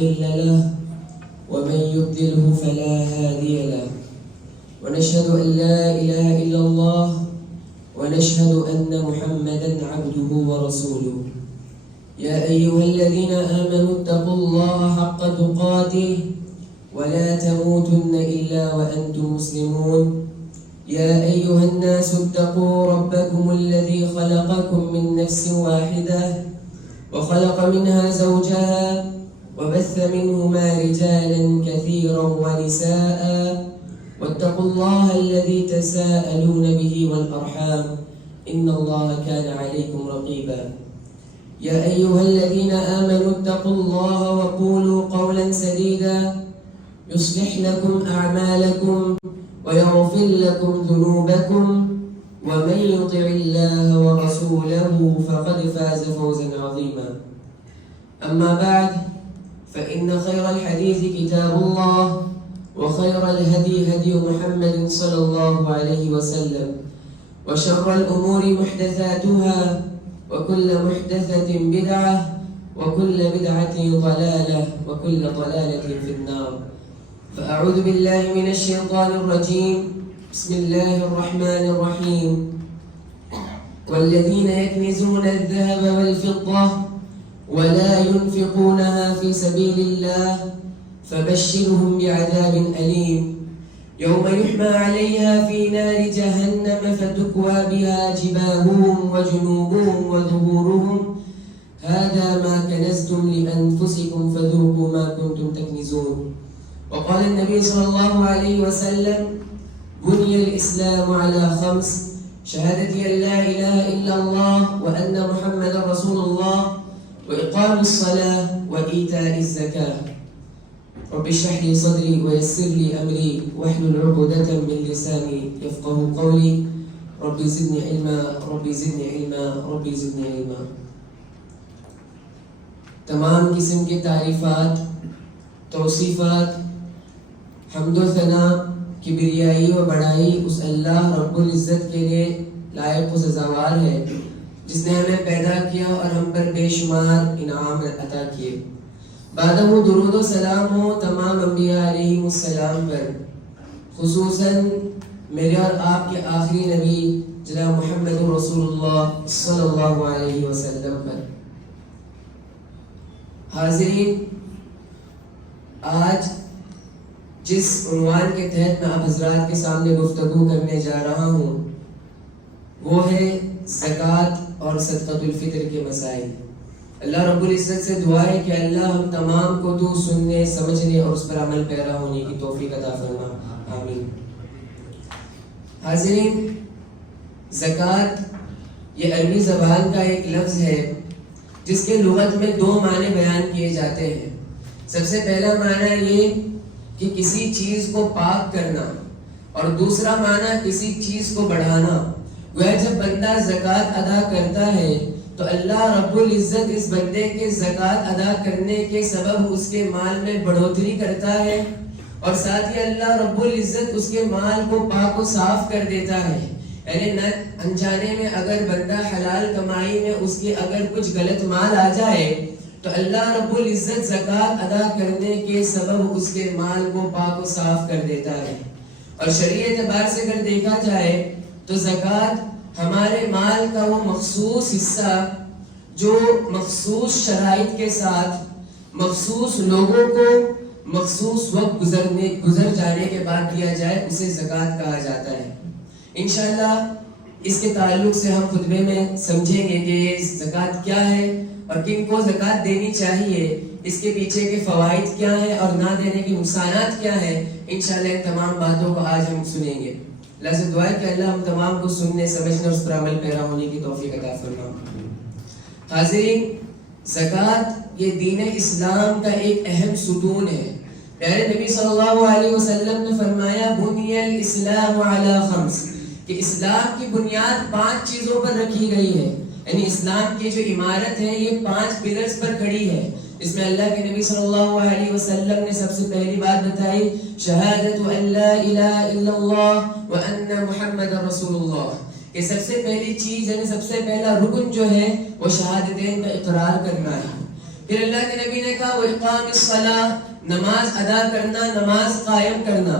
مضل له ومن يضلله فلا هادي له ونشهد أن لا إله إلا الله ونشهد أن محمدا عبده ورسوله. يا أيها الذين آمنوا اتقوا الله حق تقاته ولا تموتن إلا وأنتم مسلمون. يا أيها الناس اتقوا ربكم الذي خلقكم من نفس واحدة وخلق منها زوجها وبث منهما رجالا كثيرا ونساء واتقوا الله الذي تساءلون به والأرحام إن الله كان عليكم رقيبا. يا أيها الذين آمنوا اتقوا الله وقولوا قولا سديدا يصلح لكم أعمالكم ويغفر لكم ذنوبكم ومن يطع الله ورسوله فقد فاز فوزا عظيما. أما بعد فإن خير الحديث كتاب الله وخير الهدي هدي محمد صلى الله عليه وسلم وشر الأمور محدثاتها وكل محدثة بدعة وكل بدعة ضلالة وكل ضلالة في النار. فأعوذ بالله من الشيطان الرجيم. بسم الله الرحمن الرحيم. والذين يكنزون الذهب والفضة ولا ينفقونها في سبيل الله فبشرهم بعذاب أليم يوم يحمى عليها في نار جهنم فتكوى بها جباههم وجنوبهم وظهورهم هذا ما كنزتم لأنفسكم فذوقوا ما كنتم تكنزون. وقال النبي صلى الله عليه وسلم: بني الإسلام على 5: شهادة أن لا إله إلا الله وأن محمد رسول الله وإقام الصلاة وإيتاء الزكاة. رب اشرح لي صدري ويسر لي أمري واحلل عقدة من لساني يفقهوا قولي. رب زدني علما رب زدني علما رب زدني علما. تمام قسم کی تعریفات، توصیفات، حمد و ثنا، کبریائی و بڑائی اس اللہ رب العزت کے لیے لائق و سزاوار ہے جس نے ہمیں پیدا کیا اور ہم پر بے شمار انعام عطا کیے. بعدہ درود و سلام ہو تمام انبیاء علیہ السلام پر، خصوصاً میرے اور آپ کے آخری نبی جناب محمد رسول اللہ صلی اللہ علیہ وسلم پر. حاضرین، آج جس عنوان کے تحت میں آپ حضرات کے سامنے گفتگو کرنے جا رہا ہوں وہ ہے زکوٰۃ اور صدقۃ الفطر کے مسائل. اللہ رب العزت سے دعا ہے کہ اللہ ہم تمام کو تو سننے، سمجھنے اور اس پر عمل پیرا ہونے کی توفیق عطا فرما. آمین. حاضرین، زکوٰۃ یہ عربی زبان کا ایک لفظ ہے جس کے لغت میں 2 معنی بیان کیے جاتے ہیں. سب سے پہلا معنی یہ کہ کسی چیز کو پاک کرنا اور دوسرا معنی کسی چیز کو بڑھانا. گویا جب بندہ زکوٰۃ ادا کرتا ہے تو اللہ رب العزت اس بندے کے زکوٰۃ ادا کرنے کے سبب اس کے مال میں بڑھوتری کرتا ہے اور ساتھ ہی اللہ رب العزت اس کے مال کو پاک و صاف کر دیتا ہے. یعنی نہ انجانے میں اگر بندہ حلال کمائی میں اس کے اگر کچھ غلط مال آ جائے تو اللہ رب العزت زکوٰۃ ادا کرنے کے سبب اس کے مال کو پاک و صاف کر دیتا ہے. اور شرعی اعتبار سے اگر دیکھا جائے تو زکوٰۃ ہمارے مال کا وہ مخصوص حصہ جو مخصوص شرائط کے ساتھ مخصوص لوگوں کو مخصوص وقت گزر جانے کے بعد دیا جائے اسے زکوٰۃ کہا جاتا ہے. انشاءاللہ اس کے تعلق سے ہم خطبے میں سمجھیں گے کہ یہ زکوٰۃ کیا ہے اور کن کو زکوٰۃ دینی چاہیے، اس کے پیچھے کے فوائد کیا ہیں اور نہ دینے کے نقصانات کیا ہیں. انشاءاللہ ان تمام باتوں کو آج ہم سنیں گے. اللہ سے دعا ہے کہ اللہ ہم تمام کو سننے، سمجھنے اور اس پر عمل پیرا ہونے کی توفیق عطا فرما. حاضرین، زکوٰۃ یہ دین اسلام کا ایک اہم ستون ہے. پیارے نبی صلی اللہ علیہ وسلم نے فرمایا: بنی الاسلام علی 5 کہ اسلام کی بنیاد 5 چیزوں پر رکھی گئی ہے. یعنی اسلام کی جو عمارت ہے یہ 5 پلرز پر کھڑی ہے. اس میں اللہ کے نبی صلی اللہ علیہ وسلم نے سب سے پہلی بات بتائی شہادت ان لا الہ الا اللہ وان محمد رسول اللہ. کہ سب سے پہلی چیز یعنی سب سے پہلا رکن جو ہے وہ شہادتین کا اقرار کرنا ہے. پھر اللہ کے نبی نے کہا وَإِقَامِ الصَّلَاةِ، نماز ادا کرنا، نماز قائم کرنا.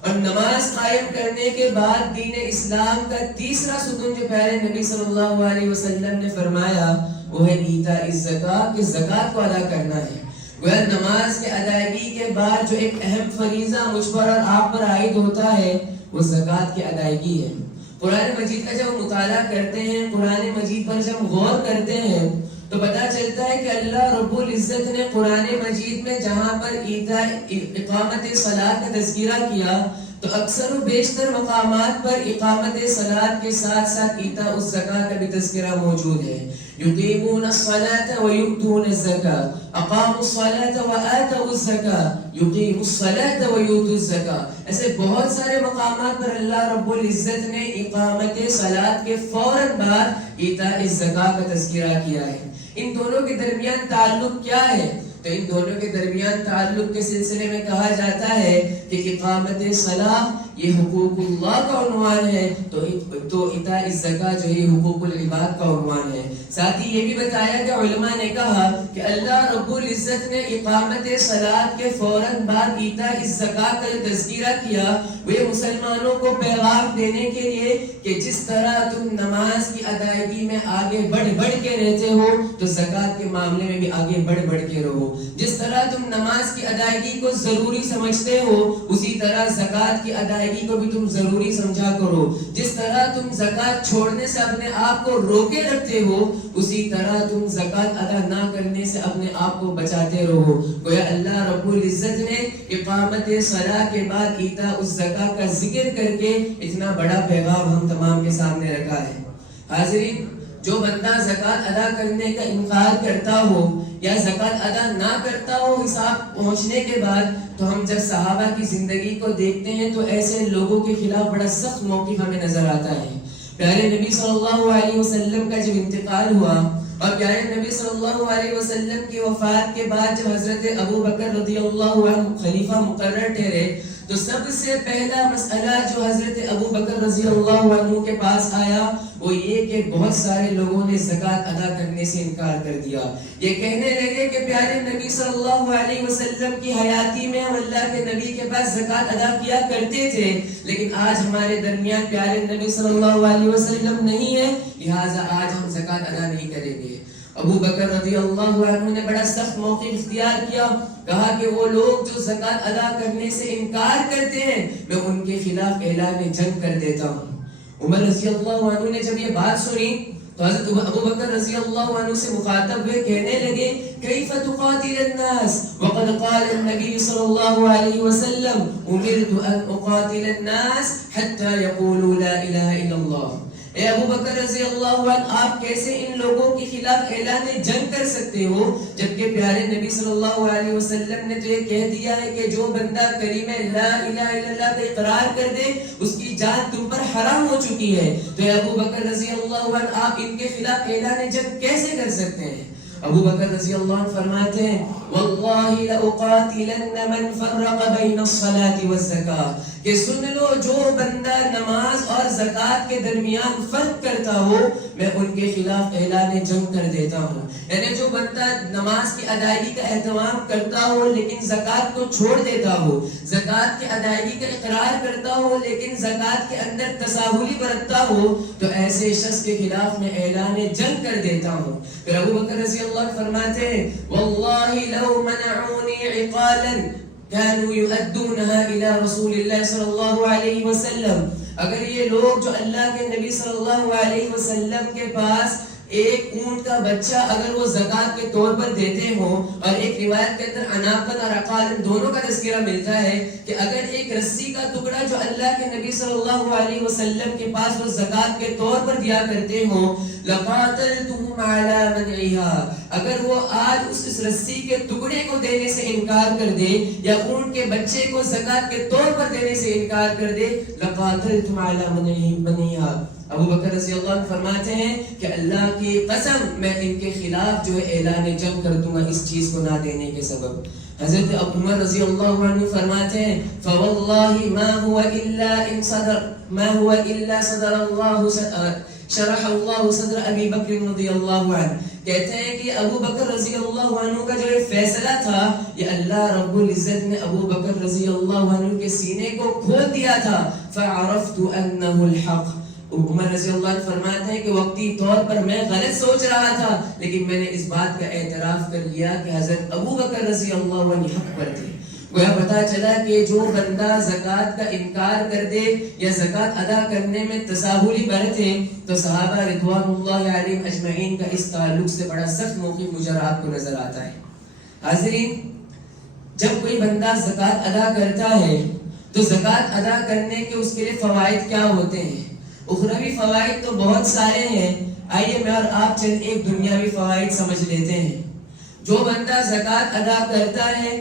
اور نماز قائم کرنے کے بعد دین اسلام کا تیسرا ستون جو پیارے نبی صلی اللہ علیہ وسلم نے فرمایا وہ ہے ایتاء الزکاۃ، کہ زکوٰۃ کو ادا کرنا ہے. گویا نماز کے ادائیگی کے بعد جو ایک اہم فریضہ مجھ پر اور آپ پر عائد ہوتا ہے وہ زکوٰۃ کی ادائیگی ہے. قرآن مجید کا جب مطالعہ کرتے ہیں، قرآن مجید پر جب غور کرتے ہیں تو پتہ چلتا ہے کہ اللہ رب العزت نے قرآن مجید میں جہاں پر اقامت صلاۃ کا تذکرہ کیا تو اکثر و بیشتر مقامات پر اقامت صلاۃ کے ساتھ ساتھ ایتاء الزکاۃ کا بھی تذکرہ موجود ہے. یقیمون الصلاۃ ویؤتون الزکاۃ، اقاموا الصلاۃ وآتوا الزکاۃ، یقیموا الصلاۃ ویؤتوا الزکاۃ. ایسے بہت سارے مقامات پر اللہ رب العزت نے اقامت صلاۃ کے فوراً بعد ایتاء الزکاۃ کا تذکرہ کیا ہے. ان دونوں کے درمیان تعلق کیا ہے؟ تو ان دونوں کے درمیان تعلق کے سلسلے میں کہا جاتا ہے کہ اقامت صلاۃ یہ حقوق اللہ کا عنوان ہے تو ایتاء الزکاۃ جو ہے حقوق العباد کا عنوان ہے. ساتھ ہی یہ بھی بتایا کہ علماء نے کہا کہ اللہ رب العزت نے اقامت صلاۃ کے فوراً بعد ایتاء الزکاۃ کا تذکرہ کیا وہ مسلمانوں کو پیغام دینے کے لیے کہ جس طرح تم نماز کی ادائیگی میں آگے بڑھ کے رہتے ہو تو زکوٰۃ کے معاملے میں بھی آگے بڑھ کے رہو. جس طرح تم نماز کی ادائیگی کو ضروری سمجھتے ہو اسی طرح زکوٰۃ کی ادائیگی کو بھی تم ضروری سمجھا کرو. جس طرح تم زکوٰۃ چھوڑنے سے اپنے آپ کو روکے رکھتے ہو اسی طرح تم زکوٰۃ ادا نہ کرنے سے اپنے آپ کو بچاتے رہو. گویا اللہ رب العزت نے اقامت صلاۃ کے بعد ایتاء الزکاۃ کا ذکر کر کے اتنا بڑا پیغام ہم تمام کے سامنے رکھا ہے. حاضرین، جو بندہ زکوٰۃ ادا کرنے کا انکار کرتا ہو یا زکوٰۃ ادا نہ کرتا ہو حساب پہنچنے کے بعد، تو ہم جب صحابہ کی زندگی کو دیکھتے ہیں تو ایسے لوگوں کے خلاف بڑا سخت موقف ہمیں نظر آتا ہے. پیارے نبی صلی اللہ علیہ وسلم کا جب انتقال ہوا اور پیارے نبی صلی اللہ علیہ وسلم کی وفات کے بعد جب حضرت ابو بکر رضی اللہ عنہ خلیفہ مقرر ٹھہرے تو سب سے پہلا مسئلہ جو حضرت ابو بکر رضی اللہ عنہ کے پاس آیا وہ یہ کہ بہت سارے لوگوں نے زکوٰۃ ادا کرنے سے انکار کر دیا. یہ کہنے لگے کہ پیارے نبی صلی اللہ علیہ وسلم کی حیاتی میں ہم اللہ کے نبی کے پاس زکوٰۃ ادا کیا کرتے تھے لیکن آج ہمارے درمیان پیارے نبی صلی اللہ علیہ وسلم نہیں ہے لہٰذا آج ہم زکوٰۃ ادا نہیں کریں گے. ابو بکر رضی اللہ عنہ نے بڑا سخت موقف اختیار کیا. کہا کہ وہ لوگ جو زکوٰۃ ادا کرنے سے انکار کرتے ہیں میں ان کے خلاف اعلان جنگ کر دیتا ہوں. عمر رضی اللہ عنہ نے جب یہ بات سنی تو حضرت ابو بکر رضی اللہ عنہ سے مخاطب ہوئے کہنے لگے کیف تقاتل الناس وقد قال النبي صلی اللہ علیہ وسلم امرت ان اقاتل الناس حتى يقولوا لا الہ الا اللہ. اے ابو بکر رضی اللہ عنہ آپ کیسے ان لوگوں کے خلاف اعلان جنگ کر سکتے ہو جبکہ پیارے نبی صلی اللہ علیہ وسلم نے تو یہ کہہ دیا ہے کہ جو بندہ کلمہ لا الہ الا اللہ کا اقرار کر دے اس کی جان تم پر حرام ہو چکی ہے. تو اے ابو بکر رضی اللہ عنہ آپ ان کے خلاف اعلان جنگ کیسے کر سکتے ہیں؟ ابو بکر رضی اللہ عنہ فرماتے ہیں واللہ لأقاتلن من فرق بین الصلاة والزکاة، کہ سن لو جو بندہ نماز اور زکوٰۃ کے درمیان فرق کرتا ہو میں ان کے خلاف اعلان جنگ کر دیتا ہوں. یعنی جو بندہ نماز کی ادائیگی کا اہتمام کرتا ہو لیکن زکوٰۃ کو چھوڑ دیتا ہو، زکوٰۃ کی ادائیگی کا اقرار کرتا ہو لیکن زکوٰۃ کے اندر تساہلی برتتا ہو تو ایسے شخص کے خلاف میں اعلان جنگ کر دیتا ہوں. پھر ابو بکر رضی اللہ عنہ فرماتے ہیں واللہ لو منعونی عقالا كانوا يؤدونها الى رسول الله صلی اللہ علیہ وسلم، اگر یہ لوگ جو اللہ کے نبی صلی اللہ علیہ وسلم کے پاس ایک اونٹ کا بچہ اگر وہ زکوٰۃ کے طور پر دیتے ہوں، اور ایک روایت کے اندر عناقن اور عقالن دونوں کا تذکرہ ملتا ہے کہ اگر ایک رسی کا ٹکڑا جو اللہ کے نبی صلی اللہ علیہ وسلم کے پاس وہ زکوٰۃ کے طور پر دیا کرتے ہوں لقاتلتهم على منعها، اگر وہ آج اس رسی کے ٹکڑے کو دینے سے انکار کر دے یا اونٹ کے بچے کو زکوٰۃ کے طور پر دینے سے انکار کر دے لقاتلتهم على منعها. ابو بکر رضی اللہ عنہ فرماتے ہیں کہ اللہ کی قسم میں ان کے خلاف جو ہے اعلان جنگ کر دوں گا اس چیز کو نہ دینے کے سبب. حضرت عمر رضی اللہ عنہ فرماتے ہیں فواللہ ما هو الا صدر اللہ شرح اللہ صدر ابی بکر رضی اللہ عنہ، کہتے ہیں کہ ابو بکر رضی اللہ عنہ کا جو یہ فیصلہ تھا، یہ اللہ رب العزت نے ابو بکر رضی اللہ عنہ کے سینے کو کھول دیا تھا. فعرفت انہ الحق. عمر رضی اللہ عنہ فرماتے ہیں کہ وقتی طور پر میں غلط سوچ رہا تھا، لیکن میں نے اس بات کا اعتراف کر لیا کہ حضرت ابو بکر رضی اللہ عنہ حق پر تھے. گویا پتا چلا کہ جو بندہ زکوٰۃ کا انکار کر دے یا زکوٰۃ ادا کرنے میں تساہلی برتے، تو صحابہ رضوان اللہ علیہم اجمعین کا اس تعلق سے بڑا سخت موقف مجھے آپ کو نظر آتا ہے. حاضرین، جب کوئی بندہ زکوٰۃ ادا کرتا ہے تو زکوٰۃ ادا کرنے کے اس کے لیے فوائد کیا ہوتے ہیں؟ اخروی فوائد تو بہت سارے ہیں. آئیے میں اور آپ چند ایک دنیاوی فوائد سمجھ لیتے ہیں. جو بندہ زکوٰۃ ادا کرتا ہے،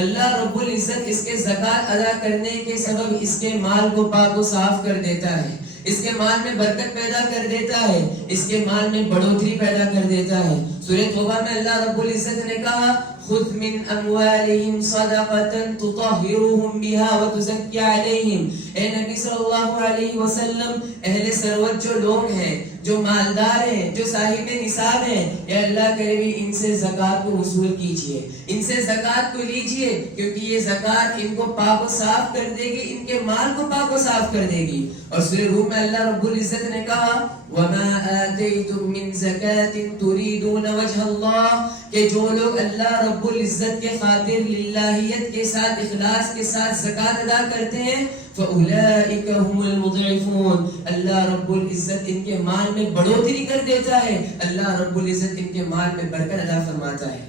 اللہ رب العزت اس کے زکوٰۃ ادا کرنے کے سبب اس کے مال کو پاک و صاف کر دیتا ہے، اس کے مال میں برکت پیدا کر دیتا ہے، اس کے مال میں بڑھوتری پیدا کر دیتا ہے. سورہ توبہ میں اللہ رب العزت نے کہا خذ من اموالهم صدقة تطهرهم بها وتزكي عليهم. اے نبی صلی اللہ علیہ وسلم، اہل ثروت جو لوگ ہیں، جو مالدار ہیں، جو صاحب نصاب ہیں، اے اللہ کریم ان سے زکوٰۃ کو وصول کیجئے، ان سے زکوٰۃ کو لیجئے، کیونکہ یہ زکوٰۃ ان کو پاک و صاف کر دے گی، ان کے مال کو پاک و صاف کر دے گی. اور سورہ روم میں اللہ رب العزت نے کہا وَمَا آتَيْتُم مِّن زَكَاةٍ تُرِيدُونَ وَجْهَ اللَّهِ، کہ جو لوگ اللہ رب العزت کے خاطر للہیت کے ساتھ، اخلاص کے ساتھ زکوٰۃ ادا کرتے ہیں، فَأُولَئِكَ هُمُ الْمُضْعِفُونَ، اللہ رب العزت ان کے مال میں بڑھوتری کر دیتا ہے، اللہ رب العزت ان کے مال میں برکت ادا فرماتا ہے.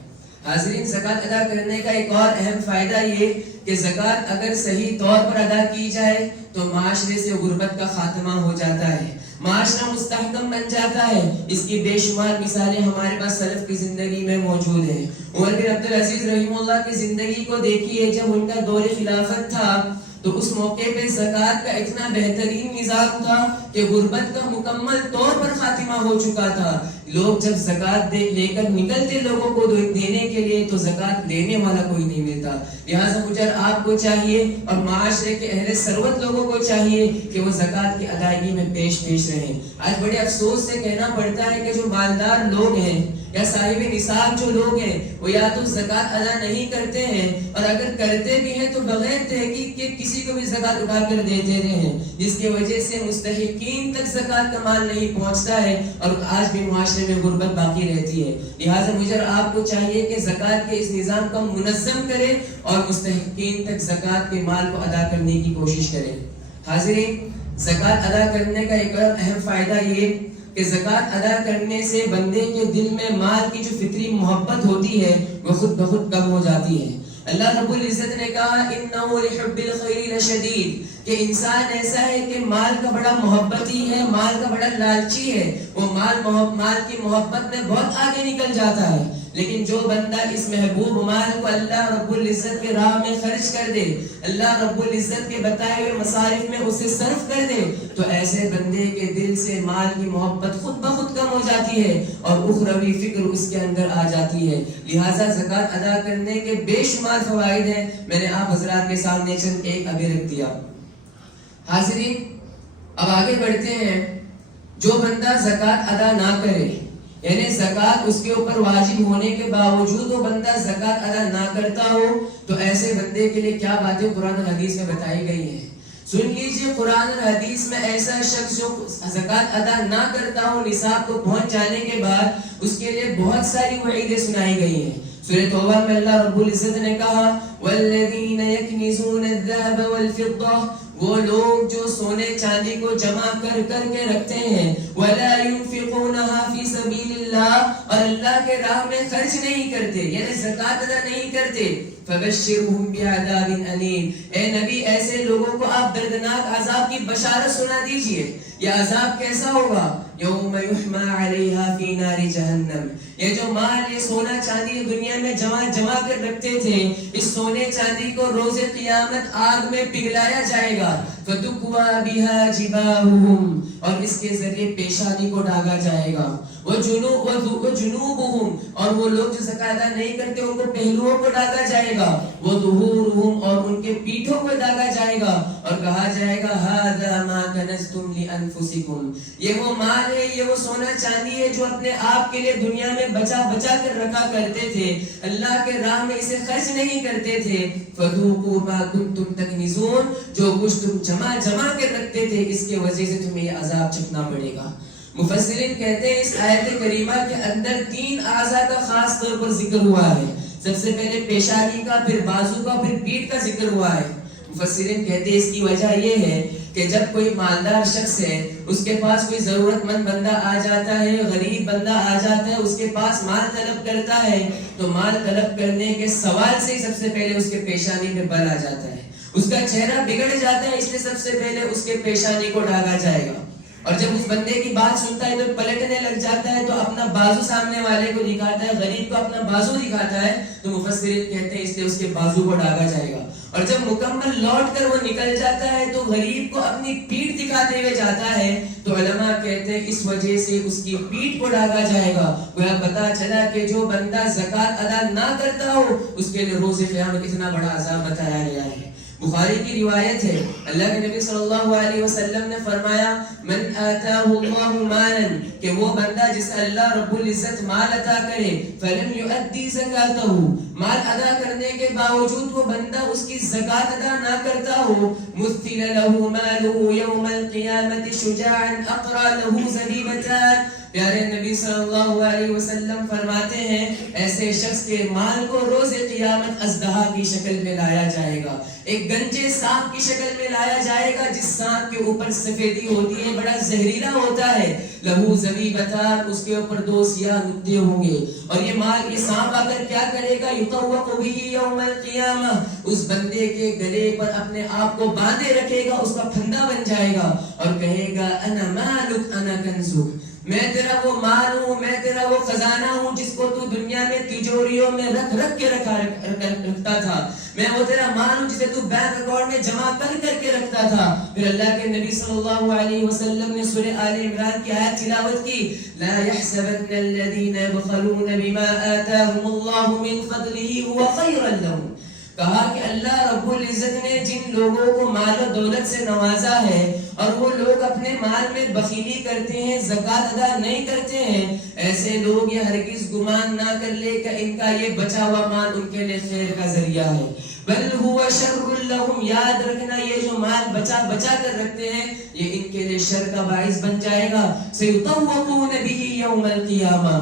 حاضرین، زکوٰۃ ادا کرنے کا ایک اور اہم فائدہ یہ کہ زکوٰۃ اگر صحیح طور پر ادا کی جائے تو معاشرے سے غربت کا خاتمہ ہو جاتا ہے، معاشرہ مستحکم بن جاتا ہے. اس کی بے شمار مثالیں ہمارے پاس سلف کی زندگی میں موجود ہیں. عمر بن عبدالعزیز رحمہ اللہ کی زندگی کو دیکھیے، جب ان کا دور خلافت تھا تو اس موقع پہ زکوٰۃ کا اتنا بہترین نظام تھا کہ غربت کا مکمل طور پر خاتمہ ہو چکا تھا. لوگ جب زکوٰۃ لے کر نکلتے لوگوں کو دینے کے لیے تو زکوٰۃ لینے والا کوئی نہیں ملتا. لہٰذا مجھے آپ کو چاہیے اور معاشرے کے اہل ثروت لوگوں کو چاہیے کہ وہ زکوٰۃ کی ادائیگی میں پیش رہیں. آج بڑے افسوس سے کہنا پڑتا ہے کہ جو مالدار لوگ ہیں یا صاحب نصاب جو لوگ ہیں، وہ یا تو زکوٰۃ ادا نہیں کرتے ہیں، اور اگر کرتے بھی ہیں تو بغیر تحقیق کے کسی کو بھی زکوٰۃ اٹھا کر دیتے ہیں، جس کی وجہ سے مستحقین تک زکوٰۃ کا مال نہیں پہنچتا ہے اور آج بھی معاشرے میں غربت باقی رہتی ہے. لہٰذا مجھے آپ کو چاہیے کہ زکوٰۃ کے اس نظام کو منظم کریں اور مستحقین تک زکوٰۃ کے مال کو ادا کرنے کی کوشش کریں. حاضرین، زکوٰۃ ادا کرنے کا ایک اور اہم فائدہ یہ کہ زکوٰۃ ادا کرنے سے بندے کے دل میں مال کی جو فطری محبت ہوتی ہے وہ خود بخود کم ہو جاتی ہے. اللہ رب العزت نے کہا انہ لحب الخیر لشدید، کہ انسان ایسا ہے کہ مال کا بڑا محبتی ہے، مال کا بڑا لالچی ہے، وہ مال کی محبت میں بہت آگے نکل جاتا ہے. لیکن جو بندہ اس محبوب مال کو اللہ رب العزت کے راہ میں خرچ کر دے، اللہ رب العزت کے بتائے ہوئے مصارف میں اسے صرف کر دے، تو ایسے بندے کے دل سے مال کی محبت خود بخود کم ہو جاتی ہے اور اخروی فکر اس کے اندر آ جاتی ہے. لہٰذا زکوٰۃ ادا کرنے کے بے شمار فوائد ہیں. میں نے آپ حضرات کے سامنے چند ایک ابھی رکھ دیا. حاضرین، اب آگے بڑھتے ہیں. جو بندہ زکوٰۃ ادا نہ کرے، یعنی زکوٰۃ اس کے اوپر واجب ہونے کے باوجود وہ بندہ زکوٰۃ ادا نہ کرتا ہو، تو ایسے بندے کے لیے کیا باتیں قرآن اور حدیث میں بتائی گئی ہیں. سن لیجیے، قرآن اور حدیث میں ایسا شخص جو زکوٰۃ ادا نہ کرتا ہو نصاب کو پہنچ جانے کے بعد، اس کے لیے بہت ساری وعیدیں سنائی گئی ہیں. سورہ توبہ میں اللہ رب العزت نے کہا والذین یکنزون الذهب والفضة، وہ لوگ جو سونے چاندی کو جمع کر کر کے رکھتے ہیں، ولا ينفقونها في سبيل اللہ، اور اللہ کے راہ میں خرچ نہیں کرتے، یعنی زکوٰۃ ادا نہیں کرتے، فبشرهم بعذاب الیم، اے نبی ایسے لوگوں کو آپ دردناک عذاب کی بشارت سنا دیجئے. یہ عذاب کیسا ہوگا؟ یوم یحمى علیہا فی نار جہنم، یہ جو مال، یہ سونا چاندی دنیا میں جمع کر رکھتے تھے، اس سونے چاندی کو روز قیامت آگ میں پگھلایا جائے گا. فَتُكْوَى بِهَا جِبَاهُهُمْ اور اس کے ذریعے پیشانی کو ڈھانگا جائے گا. وَجُنُوبُهُمْ اور وہ لوگ جو زکات ادا نہیں کرتے ان کو پہلوؤں کو ڈھانگا جائے گا. وَظُهُورُهُمْ اور ان کے پیٹھوں کو ڈھانگا جائے گا اور کہا جائے گا هَذَا مَا كَنَزْتُمْ لِأَنفُسِكُمْ یہ وہ مال ہے, یہ وہ سونا چاندی ہے جو اپنے آپ کے لیے دنیا میں بچا بچا کر رکھا کرتے تھے, اللہ کے راہ میں اسے خرچ نہیں کرتے تھے. فَذُوقُوا مَا كُنْتُمْ تَكْنِزُونَ جو کچھ تم جمع کر رکھتے تھے اس کے وجہ سے تمہیں یہ عذاب چکھنا پڑے گا. مفسرین کہتے ہیں اس آیت کریمہ کے اندر 3 اعضاء کا خاص طور پر ذکر ہوا ہے. سب سے پہلے پیشانی کا, پھر بازو کا, پھر پیٹھ کا ذکر ہوا ہے. مفسرین کہتے ہیں اس کی وجہ یہ ہے کہ جب کوئی مالدار شخص ہے, اس کے پاس کوئی ضرورت مند بندہ آ جاتا ہے, غریب بندہ آ جاتا ہے, اس کے پاس مال طلب کرتا ہے, تو مال طلب کرنے کے سوال سے سب سے پہلے اس کے پیشانی میں بل آ جاتا ہے, اس کا چہرہ بگڑ جاتا ہے, اس لیے سب سے پہلے اس کے پیشانی کو ڈھانگا جائے گا. اور جب اس بندے کی بات سنتا ہے تو پلٹنے لگ جاتا ہے, تو اپنا بازو سامنے والے کو دکھاتا ہے, غریب کو اپنا بازو دکھاتا ہے, تو مفسرین کہتے ہیں اس لیے اس کے بازو کو ڈھانگا جائے گا. اور جب مکمل لوٹ کر وہ نکل جاتا ہے تو غریب کو اپنی پیٹھ دکھاتے ہوئے جاتا ہے, تو علماء کہتے ہیں اس وجہ سے اس کی پیٹھ کو ڈھانگا جائے گا. گویا پتا چلا کہ جو بندہ زکات ادا نہ کرتا ہو اس کے لیے روز قیامت اتنا بڑا عذاب بتایا گیا ہے. بخاری کی روایت ہے, اللہ کے نبی صلی اللہ علیہ وسلم نے فرمایا من آتاہ اللہ مالا کہ وہ بندہ جس اللہ رب العزت مال عطا کرے, فلم یؤدی زکاتہ مال ادا کرنے کے باوجود وہ بندہ اس کی زکات ادا نہ کرتا ہو, مثل له ماله یوم القیامت شجاعا اقرا له زبیبتان. پیارے نبی صلی اللہ علیہ وسلم فرماتے ہیں ایسے شخص کے مال کو روز قیامت اژدہا کی شکل میں لایا جائے گا, ایک گنجے سانپ کی شکل میں لایا جائے گا جس سانپ کے اوپر سفیدی ہوتی ہے, بڑا زہریلا ہوتا ہے. لہو زبیبتان اس کے اوپر 2 سیاہ نقطے ہوں گے, اور یہ مال, یہ سانپ آ کر کیا کرے گا, یطوق به یوم القیامہ اس بندے کے گلے پر اپنے آپ کو باندھے رکھے گا, اس کا پھندا بن جائے گا اور کہے گا انا مالک انا کنزک میں تیرا وہ مال ہوں, میں تیرا وہ خزانہ ہوں جس کو تو دنیا میں تجوریوں میں رکھ کے رکھتا تھا, میں وہ تیرا مال ہوں جسے تو بینک اکاؤنٹ میں جمع کر کے رکھتا تھا. پھر اللہ کے نبی صلی اللہ علیہ وسلم نے سورہ آل عمران کی آیت تلاوت کی, لا يحسبن الذين يبخلون بما آتاهم الله من فضله هو خيرا لهم. کہا کہ اللہ رب العزت نے جن لوگوں کو مال و دولت سے نوازا ہے اور وہ لوگ اپنے مال میں بخیلی کرتے ہیں, زکات ادا نہیں کرتے ہیں, ایسے لوگ یہ ہرگز گمان نہ کر لے کہ ان کا یہ بچا ہوا مال ان کے لیے خیر کا ذریعہ ہے, بل هو شر لهم. یاد رکھنا یہ جو مال بچا کر رکھتے ہیں یہ ان کے لیے شر کا باعث بن جائے گا. سيطوقون به يوم القیامہ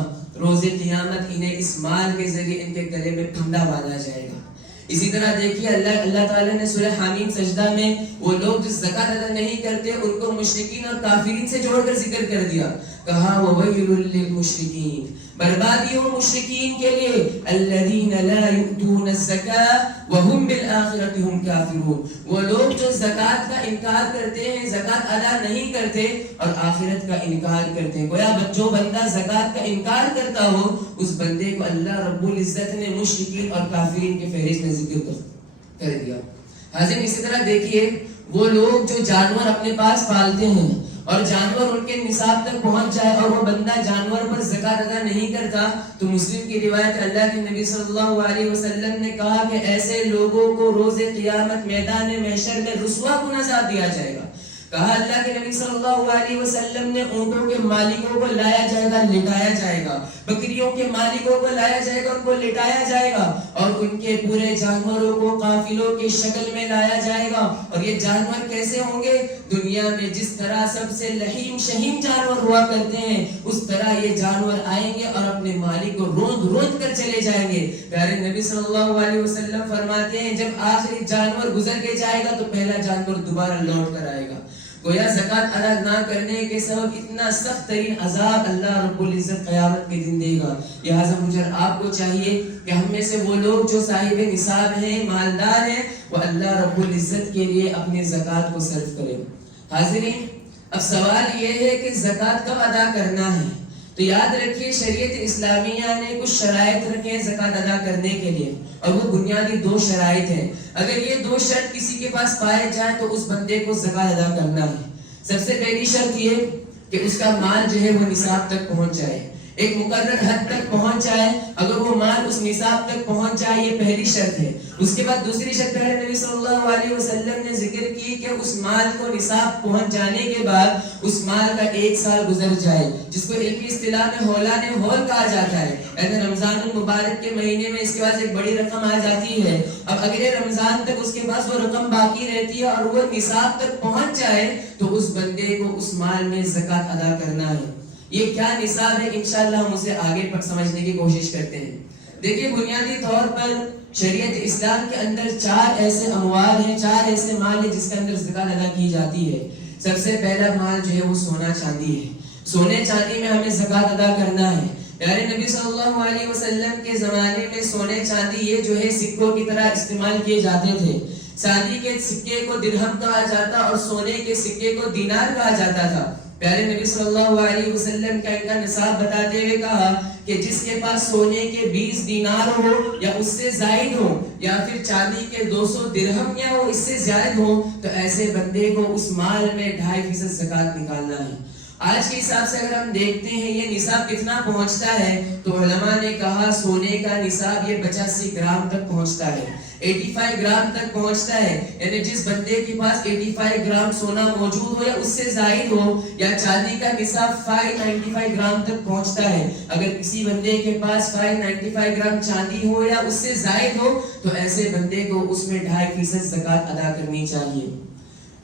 روز قیامت انہیں اس مال کے ذریعے ان کے گلے میں پھندا باندھا جائے گا. اسی طرح دیکھیے اللہ تعالیٰ نے سورہ حامیم سجدہ میں وہ لوگ جو زکات ادا نہیں کرتے ان کو مشرکین اور کافرین سے جوڑ کر ذکر کر دیا, کہا وَوَيْلٌ لِّلْمُشْرِكِينَ بربادی ہو مشرکین کے لیے, الَّذِينَ لَا يُؤْتُونَ الزَّكَاةَ وَهُمْ بِالْآخِرَةِ هُمْ كَافِرُونَ وہ لوگ جو زکات کا انکار کرتے ہیں, زکات ادا نہیں کرتے اور آخرت کا انکار کرتے ہیں. گویا جو بندہ زکات کا انکار کرتا ہو اس بندے کو اللہ رب العزت نے مشرکین اور کافرین کے فہرست میں ذکر کر دیا. حاضرین اسی طرح دیکھیے وہ لوگ جو جانور اپنے پاس پالتے ہیں اور جانور ان کے نصاب تک پہنچ جائے اور وہ بندہ جانور پر زکات ادا نہیں کرتا, تو مسلم کی روایت اللہ کے نبی صلی اللہ علیہ وسلم نے کہا کہ ایسے لوگوں کو روز قیامت میدان محشر میں رسوا کن عذاب دیا جائے گا. کہا اللہ کے نبی صلی اللہ علیہ وسلم نے اونٹوں کے مالکوں کو لایا جائے گا, لٹایا جائے گا, بکریوں کے مالکوں کو لایا جائے گا, ان کو لٹایا جائے گا, اور ان کے پورے جانوروں کو قافلوں کی شکل میں لایا جائے گا. اور یہ جانور کیسے ہوں گے, دنیا میں جس طرح سب سے لحیم شہین جانور ہوا کرتے ہیں اس طرح یہ جانور آئیں گے اور اپنے مالک کو روند کر چلے جائیں گے. پیارے نبی صلی اللہ علیہ وسلم فرماتے ہیں جب آخری جانور گزر کے جائے گا تو پہلا جانور دوبارہ لوٹ کر آئے گا. گویا زکات ادا نہ کرنے کے سبب اتنا سخت ترین عذاب اللہ رب العزت قیامت کے دن دے گا. لہٰذا مجھے آپ کو چاہیے کہ ہم میں سے وہ لوگ جو صاحب نصاب ہیں, مالدار ہیں, وہ اللہ رب العزت کے لیے اپنی زکات کو صرف کریں. حاضرین اب سوال یہ ہے کہ زکات کب ادا کرنا ہے, تو یاد رکھیے شریعت اسلامیہ نے کچھ شرائط رکھے ہیں زکوٰۃ ادا کرنے کے لیے، اور وہ بنیادی 2 شرائط ہیں۔ اگر یہ 2 شرط کسی کے پاس پائے جائیں تو اس بندے کو زکوٰۃ ادا کرنا ہے۔ سب سے پہلی شرط یہ کہ اس کا مال جو ہے وہ نصاب تک پہنچ جائے، ایک مقرر حد تک پہنچ جائے۔ اگر وہ مال اس نصاب تک پہنچ جائے، یہ پہلی شرط ہے۔ اس کے بعد دوسری شرط ہے نبی صلی اللہ علیہ وسلم نے ذکر کی کہ اس مال کو نصاب پہنچ جانے کے بعد اس مال کا 1 سال گزر جائے، جس کو علمی اصطلاح میں ہولان ہول کہا جاتا ہے۔ یعنی رمضان المبارک کے مہینے میں اس کے پاس ایک بڑی رقم آ جاتی ہے، اب اگلے رمضان تک اس کے پاس وہ رقم باقی رہتی ہے اور وہ نصاب تک پہنچ جائے تو اس بندے کو اس مال میں زکوٰۃ ادا کرنا ہے۔ یہ کیا نصاب ہے انشاءاللہ ہم اسے آگے پر سمجھنے کی کوشش کرتے ہیں۔ دیکھیے بنیادی طور پر شریعت اسلام کے اندر 4 ایسے اموال ہیں، 4 ایسے مال ہیں جس کے اندر زکوٰۃ ادا کی جاتی ہے۔ سب سے پہلا مال جو ہے وہ سونا چاندی ہے۔ سونے چاندی میں ہمیں زکوٰۃ ادا کرنا ہے۔ پیارے نبی صلی اللہ علیہ وسلم کے زمانے میں سونے چاندی یہ جو ہے سکوں کی طرح استعمال کیے جاتے تھے۔ چاندی کے سکے کو درہم کہا جاتا اور سونے کے سکے کو دینار کہا جاتا تھا۔ پیارے نبی صلی اللہ علیہ وسلم کا ان کا نصاب بتاتے ہوئے کہا کہ جس کے پاس سونے کے 20 دینار ہو یا اس سے زائد ہو، یا پھر چاندی کے 200 درہم یا وہ اس سے زائد ہو، تو ایسے بندے کو اس مال میں 2.5% زکوٰۃ نکالنا ہے۔ آج کے حساب سے اگر ہم دیکھتے ہیں یہ نصاب کتنا پہنچتا ہے، تو علماء نے کہا سونے کا نصاب یہ 85 گرام تک پہنچتا ہے، 85 گرام تک پہنچتا ہے۔ یعنی جس بندے کے پاس 85 گرام سونا موجود ہو یا اس سے زائد ہو، یا چاندی کا نصاب 595 گرام تک پہنچتا ہے، اگر کسی بندے کے پاس 595 گرام چاندی ہو یا اس سے زائد ہو تو ایسے بندے کو اس میں 2.5% زکوٰۃ ادا کرنی چاہیے۔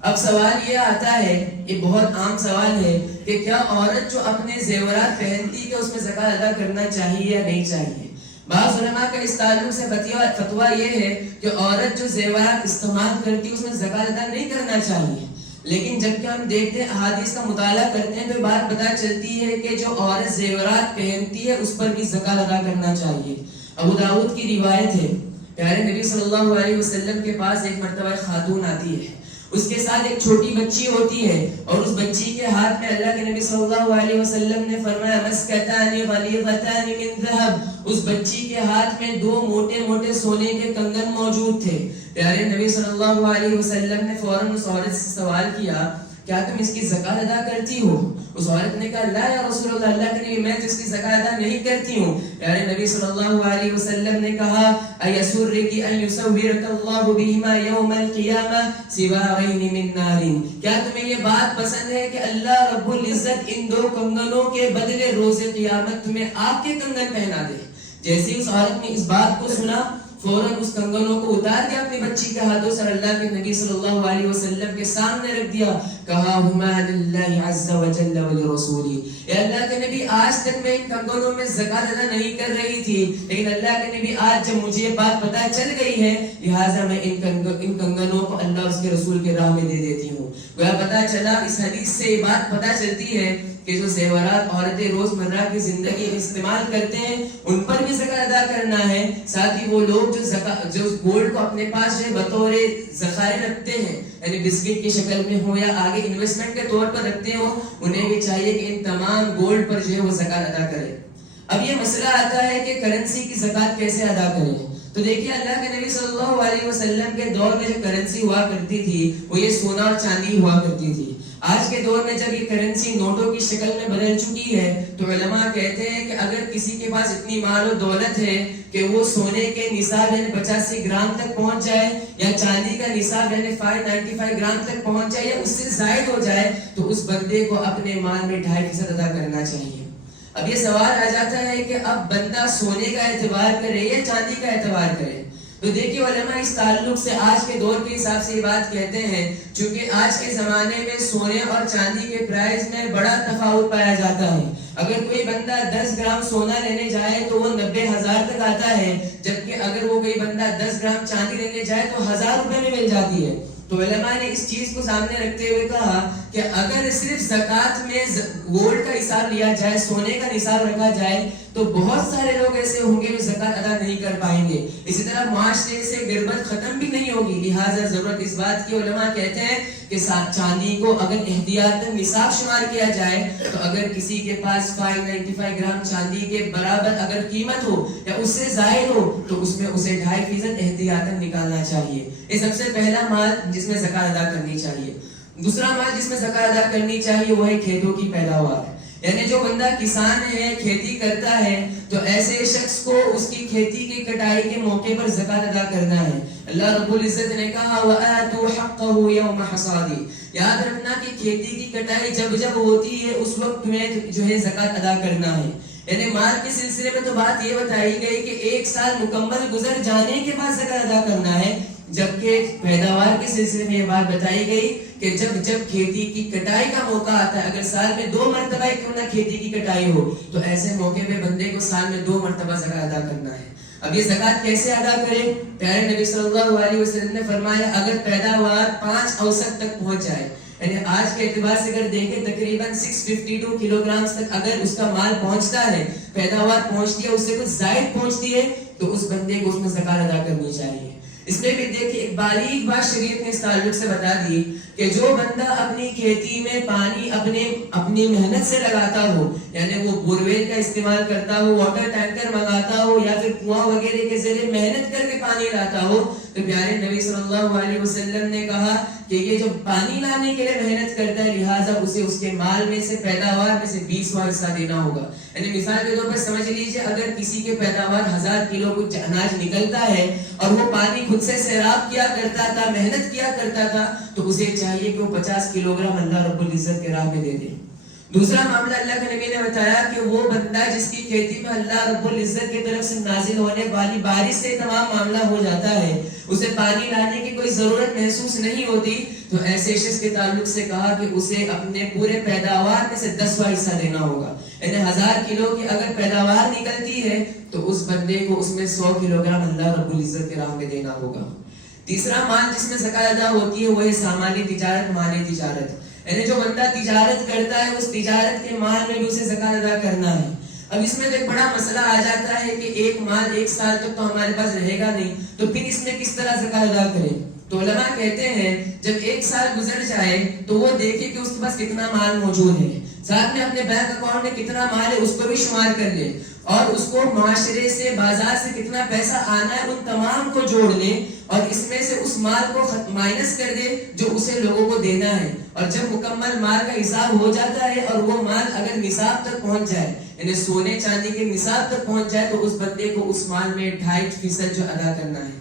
اب سوال یہ آتا ہے، یہ بہت عام سوال ہے کہ کیا عورت جو اپنے زیورات پہنتی ہے اس میں زکوٰۃ ادا کرنا چاہیے یا نہیں چاہیے؟ بعض علماء کا اس تعلق سے فتویٰ یہ ہے کہ عورت جو زیورات استعمال کرتی ہے اس میں زکوٰۃ ادا نہیں کرنا چاہیے، لیکن جب کہ ہم دیکھتے ہیں احادیث کا مطالعہ کرتے ہیں تو بات پتہ چلتی ہے کہ جو عورت زیورات پہنتی ہے اس پر بھی زکوٰۃ ادا کرنا چاہیے۔ ابو داؤد کی روایت ہے، پیارے نبی صلی اللہ علیہ وسلم کے پاس ایک مرتبہ خاتون آتی ہے، اس کے ساتھ ایک چھوٹی بچی ہوتی ہے، اور اس بچی کے ہاتھ میں اللہ کے نبی صلی اللہ علیہ وسلم نے فرمایا مسکتان غلیظتان من ذهب، اس بچی کے ہاتھ میں 2 موٹے موٹے سونے کے کنگن موجود تھے۔ پیارے نبی صلی اللہ علیہ وسلم نے فوراً اس عورت سے سوال کیا کیا تم اس کی زکوٰۃ ادا کرتی ہو؟ اس عورت نے کہا لا یا رسول اللہ، اللہ کے نبی میں تو اس کی زکوٰۃ ادا نہیں کرتی ہوں۔ پیارے نبی صلی اللہ علیہ وسلم نے کہا ایسرک ان یصورک اللہ بہما یوم القیامہ سواغین من نار، کیا تمہیں یہ بات پسند ہے کہ اللہ رب العزت ان 2 کنگنوں کے بدلے روز قیامت تمہیں آگ کے کنگن پہنا دے؟ جیسے اس عورت نے اس بات کو سنا فوراً اس کنگنوں کو اتار دیا اپنی بچی کے ہاتھوں سے، اللہ کے نبی صلی اللہ علیہ وسلم کے سامنے رکھ دیا، کہا ہما للہ عز وجل ولرسولی، اے اللہ کے نبی آج تک میں ان کنگنوں میں زکوٰۃ ادا نہیں کر رہی تھی، لیکن اللہ کے نبی آج جب مجھے یہ بات پتہ چل گئی ہے لہٰذا میں ان کنگنوں کو اللہ اس کے رسول کے راہ میں دے دیتی ہوں۔ گویا پتہ چلا اس حدیث سے یہ بات پتہ چلتی ہے کہ جو زیورات عورتیں روزمرہ کی زندگی میں استعمال کرتے ہیں ان پر بھی زکوٰۃ ادا کرنا ہے، ساتھ ہی وہ لوگ جو گولڈ کو اپنے پاس جو بطور ذخائر رکھتے ہیں، یعنی بسکٹ کی شکل میں ہو یا آگے انویسٹمنٹ کے طور پر رکھتے ہو، انہیں بھی چاہیے کہ ان تمام گولڈ پر جو ہے وہ زکوٰۃ ادا کرے۔ اب یہ مسئلہ آتا ہے کہ کرنسی کی زکوٰۃ کیسے ادا کریں؟ تو دیکھیے اللہ کے نبی صلی اللہ علیہ وسلم کے دور میں جو کرنسی ہوا کرتی تھی وہ یہ سونا اور چاندی ہوا کرتی تھی۔ آج کے دور میں جب یہ کرنسی نوٹوں کی شکل میں بدل چکی ہے تو علماء کہتے ہیں کہ اگر کسی کے پاس اتنی مال و دولت ہے کہ وہ سونے کے نصاب یعنی 85 گرام تک پہنچ جائے یا چاندی کا نصاب یعنی 595 گرام تک پہنچ جائے یا اس سے زائد ہو جائے تو اس بندے کو اپنے مال میں 2.5% ادا کرنا چاہیے۔ اب یہ سوال آ جاتا ہے کہ اب بندہ سونے کا اعتبار کرے یا چاندی کا اعتبار کرے؟ تو دیکھیے علماء اس تعلق سے آج کے دور کے حساب سے یہ بات کہتے ہیں چونکہ آج کے زمانے میں سونے اور چاندی کے پرائز میں بڑا تفاوت پایا جاتا ہے۔ اگر کوئی بندہ 10 گرام سونا لینے جائے تو وہ 90,000 تک آتا ہے، جبکہ اگر وہ کوئی بندہ 10 گرام چاندی لینے جائے تو 1000 روپے میں مل جاتی ہے۔ تو علماء نے اس چیز کو سامنے رکھتے ہوئے کہا کہ اگر صرف زکوٰۃ میں گولڈ کا حساب لیا جائے, سونے کا نصاب رکھا جائے, تو بہت سارے لوگ ایسے ہوں گے جو زکوٰۃ ادا نہیں کر پائیں گے. اسی طرح معاشرے سے غربت ختم بھی نہیں ہوگی. لہٰذا ضرورت اس بات کی, علماء کہتے ہیں کہ چاندی کو اگر احتیاطاً نصاب شمار کیا جائے تو اگر کسی کے پاس 595 گرام چاندی کے برابر اگر قیمت ہو یا اس سے زائد ہو تو اس میں اسے 2.5% احتیاطاً نکالنا چاہیے. یہ سب سے پہلا مال جس میں زکوٰۃ ادا کرنی چاہیے. دوسرا مال جس میں زکوٰۃ ادا کرنی چاہیے وہ ہے کھیتوں کی پیداوار. یعنی جو بندہ کسان ہے, کھیتی کرتا ہے, تو ایسے شخص کو اس کی کھیتی کی کٹائی کے موقع پر زکوٰۃ ادا کرنا ہے. اللہ رب العزت نے کہا وَآتُوا حَقَّهُ يَوْمَ حَصَادِهِ. یاد رکھنا کہ کھیتی کی کٹائی جب جب ہوتی ہے اس وقت میں جو ہے زکوٰۃ ادا کرنا ہے. یعنی مال کے سلسلے میں تو بات یہ بتائی گئی کہ 1 سال مکمل گزر جانے کے بعد زکوٰۃ ادا کرنا ہے, جبکہ پیداوار کے سلسلے میں یہ بات بتائی گئی کہ جب جب کھیتی کی کٹائی کا موقع آتا ہے, اگر سال میں 2 مرتبہ کیوں نہ کھیتی کی کٹائی ہو, تو ایسے موقع پہ بندے کو سال میں 2 مرتبہ زکوٰۃ ادا کرنا ہے. اب یہ زکوٰۃ کیسے ادا کرے؟ پیارے نبی صلی اللہ علیہ وسلم نے فرمایا اگر پیداوار 5 اوسق تک پہنچ جائے, یعنی آج کے اعتبار سے اگر دیکھیں تقریباً 652 کلو گرام تک اگر اس کا مال پہنچتا ہے, پیداوار پہنچتی ہے, اس سے کچھ زائد پہنچتی ہے, تو اس بندے کو اس میں زکوٰۃ ادا کرنی چاہیے. اس میں بھی دیکھیں ایک باریک بات شریعت نے اس تعلق سے بتا دی کہ جو بندہ اپنی کھیتی میں پانی اپنی محنت سے لگاتا ہو, یعنی وہ بورویل کا استعمال کرتا ہو, واٹر ٹینکر منگاتا ہو, یا پھر کنواں وغیرہ کے ذریعے محنت کر کے پانی لاتا ہو, تو پیارے نبی صلی اللہ علیہ وسلم نے کہا کہ یہ جو پانی لانے کے لیے محنت کرتا ہے, لہٰذا اسے اس کے مال میں سے, پیداوار میں سے 20واں حصہ دینا ہوگا. یعنی مثال کے طور پر سمجھ لیجئے اگر کسی کے پیداوار 1000 کلو کچھ اناج نکلتا ہے اور وہ پانی خود سے سیراب کیا کرتا تھا, محنت کیا کرتا تھا, تو اسے چاہیے کہ وہ 50 کلو گرام اللہ رب العزت کے راہ میں دے دے. دوسرا معاملہ اللہ کے نبی نے بتایا کہ وہ بندہ جس کی کھیتی میں اللہ رب العزت کی طرف سے نازل ہونے والی بارش سے تمام معاملہ ہو جاتا ہے, اسے پانی لانے کی کوئی ضرورت محسوس نہیں ہوتی, تو ایسے شخص کے تعلق سے کہا کہ اسے اپنے پورے پیداوار میں سے 10واں حصہ دینا ہوگا. یعنی 1000 کلو کی اگر پیداوار نکلتی ہے تو اس بندے کو اس میں 100 کلو گرام اللہ رب العزت کے راہ میں دینا ہوگا. تیسرا مال جس میں زکوٰۃ ادا ہوتی ہے وہ ہے سامانی تجارت, مالی تجارت. یعنی جو بندہ تجارت کرتا ہے اس تجارت کے مال میں بھی اسے زکوٰۃ ادا کرنا ہے. اب اس میں ایک بڑا مسئلہ آ جاتا ہے کہ ایک مال 1 سال تک تو ہمارے پاس رہے گا نہیں, تو پھر اس میں کس طرح زکوٰۃ ادا کریں؟ تو علماء کہتے ہیں جب 1 سال گزر جائے تو وہ دیکھے کہ اس کے پاس کتنا مال موجود ہے, ساتھ میں اپنے بینک اکاؤنٹ میں کتنا مال ہے اس کو بھی شمار کر لے, اور اس کو معاشرے سے, بازار سے کتنا پیسہ آنا ہے ان تمام کو جوڑ لے, اور اس میں سے اس مال کو مائنس کر دے جو اسے لوگوں کو دینا ہے. اور جب مکمل مال کا حساب ہو جاتا ہے اور وہ مال اگر نصاب تک پہنچ جائے, یعنی سونے چاندی کے نصاب تک پہنچ جائے, تو اس بندے کو اس مال میں 2.5% جو ادا کرنا ہے.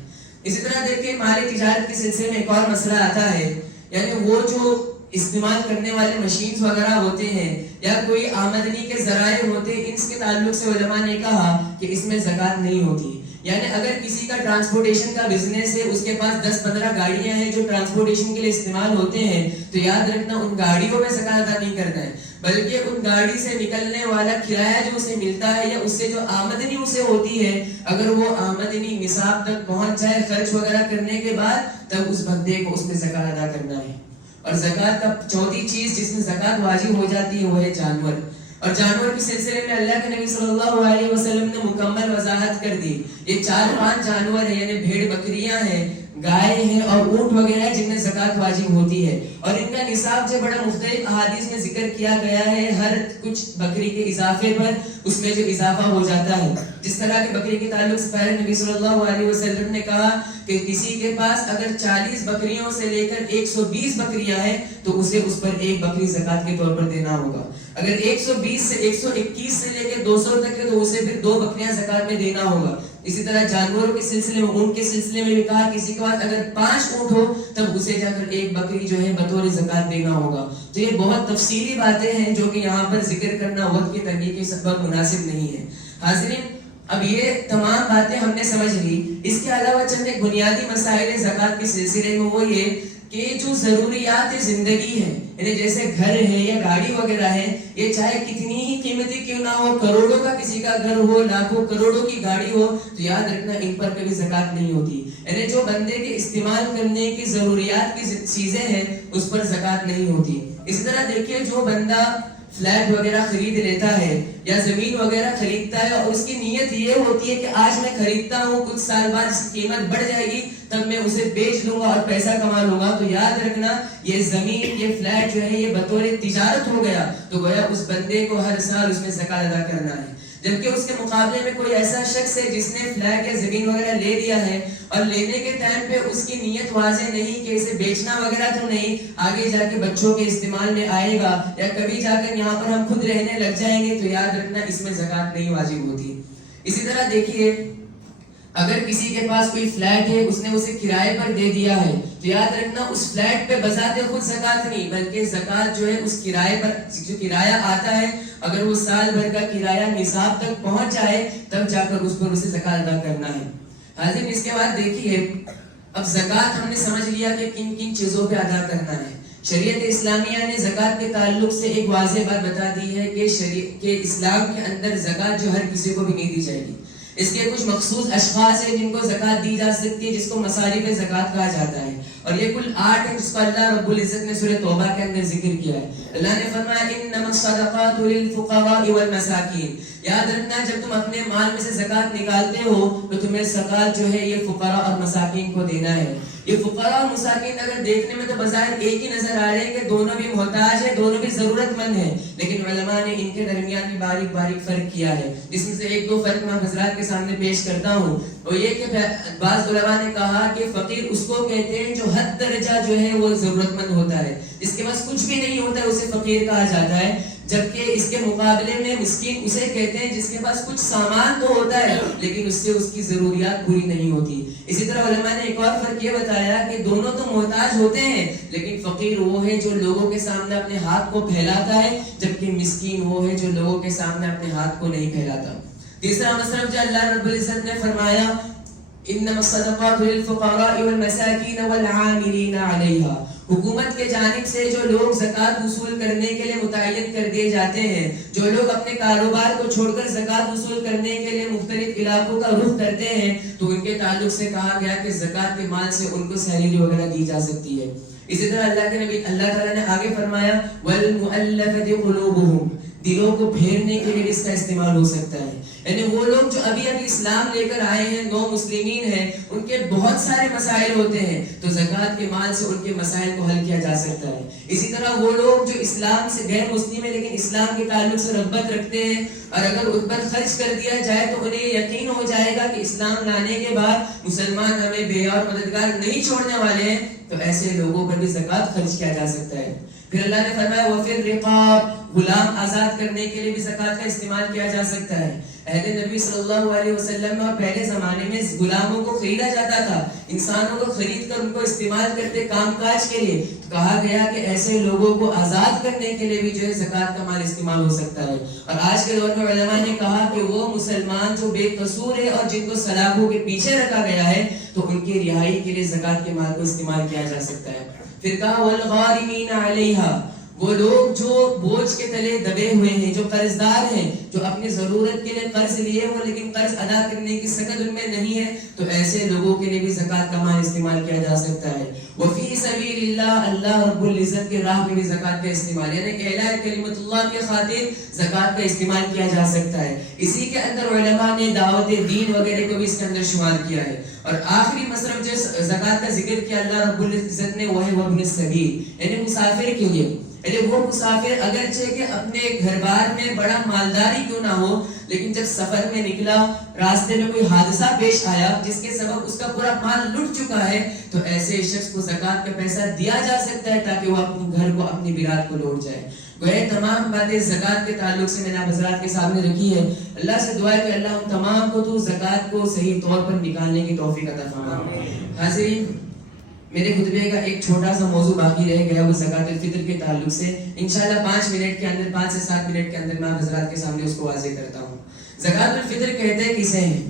اسی طرح دیکھیں مالی تجارت کے سلسلے میں ایک اور مسئلہ آتا ہے, یعنی وہ جو استعمال کرنے والے مشینز وغیرہ ہوتے ہیں یا کوئی آمدنی کے ذرائع ہوتے ہیں, اس کے تعلق سے علماء نے کہا کہ اس میں زکوٰۃ نہیں ہوتی. یعنی اگر کسی کا ٹرانسپورٹیشن کا بزنس ہے, اس کے پاس 10-15 گاڑیاں ہیں جو ٹرانسپورٹیشن کے لیے استعمال ہوتے ہیں, تو یاد رکھنا ان گاڑیوں میں زکوٰۃ ادا نہیں کرنا ہے, بلکہ ان گاڑی سے نکلنے والا کرایہ جو اسے ملتا ہے یا اس سے جو آمدنی اسے ہوتی ہے, اگر وہ آمدنی نصاب تک پہنچ جائے خرچ وغیرہ کرنے کے بعد, تب اس بندے کو اس میں زکوٰۃ ادا کرنا ہے. اور زکوٰۃ کا چوتھی چیز جس میں زکوٰۃ واجب ہو جاتی ہے وہ ہے جانور. اور جانور کے سلسلے میں اللہ کے نبی صلی اللہ علیہ وسلم نے مکمل وضاحت کر دی. یہ 4-5 جانور ہیں, یعنی بھیڑ بکریاں ہیں, گائے ہیں اور اونٹ وغیرہ جن میں زکوٰۃ واجب ہوتی ہے, اور ان کا نصاب جو بڑا مختلف احادیث میں ذکر کیا گیا ہے, ہر کچھ بکری کے اضافے پر اس میں جو اضافہ ہو جاتا ہے. جس طرح کی بکری کے تعلق سے پیارے نبی صلی اللہ علیہ وسلم نے کہا کہ کسی کے پاس اگر 40 بکریوں سے لے کر 120 بکریاں ہیں تو اسے اس پر 1 بکری زکوٰۃ کے طور پر دینا ہوگا. اگر 120 سے 121 سے لے کے 200 تک ہے تو اسے پھر 2 بکریاں زکوٰۃ میں دینا ہوگا. اسی طرح جانوروں کے سلسلے میں, اونٹ کے سلسلے میں بھی کہا کسی کے پاس اگر 5 اونٹ ہو تب اسے جا کر 1 بکری جو ہے بطور زکوٰۃ دینا ہوگا. تو یہ بہت تفصیلی باتیں ہیں جو کہ یہاں پر ذکر کرنا وقت کی تنگی کے سبب مناسب نہیں ہے. حاضرین, اب یہ تمام باتیں ہم نے سمجھ لی. اس کے علاوہ چند ایک بنیادی مسائل زکوٰۃ کے سلسلے میں, وہ یہ کہ جو ضروریات زندگی ہے, یعنی جیسے گھر ہے یا گاڑی وغیرہ ہے, یہ چاہے کتنی ہی قیمتی کیوں نہ ہو, کروڑوں کا کسی کا گھر ہو, لاکھوں کروڑوں کی گاڑی ہو, تو یاد رکھنا ان پر کبھی زکوٰۃ نہیں ہوتی. یعنی جو بندے کے استعمال کرنے کی ضروریات کی چیزیں ہیں اس پر زکوٰۃ نہیں ہوتی. اسی طرح دیکھیے جو بندہ فلیٹ وغیرہ خرید لیتا ہے یا زمین وغیرہ خریدتا ہے اور اس کی نیت یہ ہوتی ہے کہ آج میں خریدتا ہوں، کچھ سال بعد اس کی قیمت بڑھ جائے گی، تب میں اسے بیچ لوں گا اور پیسہ کما لوں گا، تو یاد رکھنا یہ زمین، یہ فلیٹ جو ہے یہ بطور تجارت ہو گیا، تو گویا اس بندے کو ہر سال اس میں زکات ادا کرنا ہے۔ جبکہ اس کے مقابلے میں کوئی ایسا شخص ہے جس نے فلیٹ یا زمین وغیرہ لے لیا ہے اور لینے کے ٹائم پہ اس کی نیت واضح نہیں کہ اسے بیچنا وغیرہ تو نہیں، آگے جا کے بچوں کے استعمال میں آئے گا یا کبھی جا کر یہاں پر ہم خود رہنے لگ جائیں گے، تو یاد رکھنا اس میں زکات نہیں واجب ہوتی۔ اسی طرح دیکھیے اگر کسی کے پاس کوئی فلیٹ ہے، اس نے اسے کرائے پر دے دیا ہے، تو یاد رکھنا اس فلیٹ پہ بذات خود زکات نہیں، بلکہ زکات جو ہے اس کرائے پر جو کرایہ آتا ہے، اگر وہ سال بھر کا کرایہ نصاب تک پہنچ جائے تب جا کر اس پر اسے زکات ادا کرنا ہے۔ حاضرین اس کے بعد دیکھیے اب زکات ہم نے سمجھ لیا کہ کن کن چیزوں پہ ادا کرنا ہے۔ شریعت اسلامیہ نے زکات کے تعلق سے ایک واضح بات بتا دی ہے کہ اسلام کے اندر زکات جو ہر کسی کو بھی نہیں دی جائے گی۔ اس کے کچھ مخصوص اشخاص ہیں جن کو زکات دی جا سکتی ہے، جس کو مصارف زکات کہا جاتا ہے، اور یہ کل 8 ہے جس کو اللہ رب العزت نے سورہ توبہ کے اندر ذکر کیا ہے۔ اللہ نے فرمایا انما الصدقات للفقراء والمساکین، یاد رکھنا جب تم اپنے مال میں سے زکات نکالتے ہو تو تمہیں زکات جو ہے یہ فقراء اور مساکین کو دینا ہے۔ یہ فقراء اور مساکین اگر دیکھنے میں تو بظاہر ایک ہی نظر آ رہے ہیں کہ دونوں بھی محتاج ہیں، دونوں بھی ضرورت مند ہیں، لیکن علماء نے ان کے درمیان بھی باریک باریک فرق کیا ہے، جس میں سے ایک دو فرق میں حضرات کے سامنے پیش کرتا ہوں۔ وہ یہ کہ بعض علماء نے کہا کہ فقیر اس کو کہتے ہیں جو حد درجہ جو ہے وہ ضرورت مند ہوتا ہے، جس کے پاس کچھ بھی نہیں ہوتا ہے اسے فقیر کہا جاتا ہے، جبکہ اس کے مقابلے میں مسکین اسے کہتے ہیں جس کے پاس کچھ سامان تو ہوتا ہے لیکن اس سے اس کی ضروریات پوری نہیں ہوتی۔ اسی طرح علماء نے ایک اور فرق یہ بتایا کہ دونوں تو محتاج ہوتے ہیں، لیکن فقیر وہ ہے جو لوگوں کے سامنے اپنے ہاتھ کو پھیلاتا ہے، جبکہ مسکین وہ ہے جو لوگوں کے سامنے اپنے ہاتھ کو نہیں پھیلاتا۔ تیسرا مطلب جو اللہ رب العزت نے فرمایا انما الصدقات للفقراء والمساکین والعاملین علیہا، حکومت کے جانب سے جو لوگ زکات وصول کرنے کے لیے متعین کر دیے جاتے ہیں، جو لوگ اپنے کاروبار کو چھوڑ کر زکات وصول کرنے کے لیے مختلف علاقوں کا رخ کرتے ہیں، تو ان کے تعلق سے کہا گیا کہ زکات کے مال سے ان کو سیلری وغیرہ دی جا سکتی ہے۔ اسی طرح اللہ تعالیٰ نے آگے فرمایا وَالْمُؤَلَّفَةِ قُلُوبُهُمْ، دلوں کو پھیرنے کے لیے اس کا استعمال ہو سکتا ہے، یعنی وہ لوگ جو ابھی اسلام لے کر آئے ہیں، نو مسلمین ہیں، ان کے بہت سارے مسائل ہوتے ہیں، تو زکات کے مال سے ان کے مسائل کو حل کیا جا سکتا ہے۔ اسی طرح وہ لوگ جو اسلام سے غیر مسلم ہیں لیکن اسلام کے تعلق سے رغبت رکھتے ہیں، اور اگر ان پر خرچ کر دیا جائے تو انہیں یقین ہو جائے گا کہ اسلام لانے کے بعد مسلمان ہمیں بے اور مددگار نہیں چھوڑنے والے ہیں، تو ایسے لوگوں پر بھی زکات خرچ کیا جا سکتا ہے۔ پھر اللہ نے فرمایا وَفِي الرِّقَابِ، غلام آزاد کرنے کے لیے بھی زکات کا استعمال کیا جا سکتا ہے۔ اہل نبی صلی اللہ علیہ وسلم اور پہلے زمانے میں غلاموں کو خریدا جاتا تھا، انسانوں کو خرید کر ان کو استعمال کرتے کام کاج کے لیے، کہا گیا کہ ایسے لوگوں کو آزاد کرنے کے لیے بھی جو ہے زکات کا مال استعمال ہو سکتا ہے۔ اور آج کے دور میں علماء نے کہا کہ وہ مسلمان جو بے قصور ہے اور جن کو سلاخوں کے پیچھے رکھا گیا ہے، تو ان کی رہائی کے لیے زکات کے مال کو استعمال کیا جا سکتا ہے۔ پھر کہا والغارمین علیہا، وہ لوگ جو بوجھ کے تلے دبے ہوئے ہیں، جو قرض دار ہیں، جو اپنی ضرورت کے لیے قرض لیے ہو لیکن قرض ادا کرنے کی سکت ان میں نہیں ہے، تو ایسے لوگوں کے لیے بھی زکات کا مال استعمال کیا جا سکتا ہے۔ وفی سبیل اللہ، اللہ رب العزت کے راہ میں بھی زکات کا استعمال، یعنی اعلاء کلمت اللہ کی خاطر زکات کا استعمال کیا جا سکتا ہے۔ اسی کے اندر علماء نے دعوت دین وغیرہ کو بھی اس کے اندر شمار کیا ہے۔ اور آخری مصرف جو زکات کا ذکر کیا اللہ رب العزت نے، وہ ہے وابن السبیل، یعنی مسافر کے لیے، یعنی وہ مسافر اگرچہ کہ اپنے گھر بار میں بڑا مالداری کیوں نہ ہو، لیکن جب سفر میں نکلا، راستے میں کوئی حادثہ پیش آیا جس کے سبب اس کا پورا مال لٹ چکا ہے، تو ایسے شخص کو زکات کا پیسہ دیا جا سکتا ہے تاکہ وہ اپنے گھر کو، اپنی بلاد کو لوٹ جائے۔ گویا تمام باتیں زکات کے تعلق سے میں نے حضرات کے سامنے رکھی ہے۔ اللہ سے دعا ہے کہ اللہ ہم تمام کو تو زکات کو صحیح طور پر نکالنے کی توفیق عطا فرمائے۔ حاضرین، میرے خطبے کا ایک چھوٹا سا موضوع باقی رہ گیا، وہ زکات الفطر کے تعلق سے انشاءاللہ 5 منٹ کے اندر، 5 سے 7 منٹ کے اندر میں حضرات کے سامنے اس کو واضح کرتا ہوں۔ زکات الفطر کہتے ہیں کسے ہیں؟